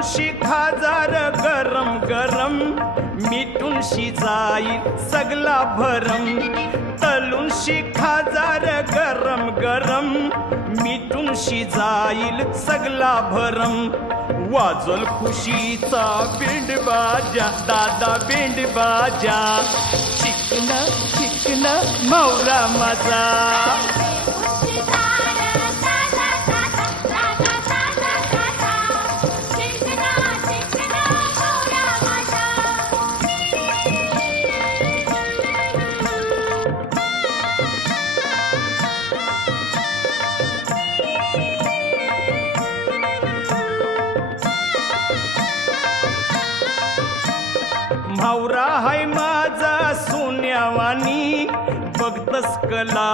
तलून शिखाजार गरम गरम मिटून शिजाईल सगला भरम तलून शिखाजार गरम गरम मिटून शिजाईल सगला भरम वाजल खुशीचा बेंड बाजा दादा बेंड बाजा चिकना चिकना मावरा माझा मावरा हाय माझा सोन्यावानी बघतस कला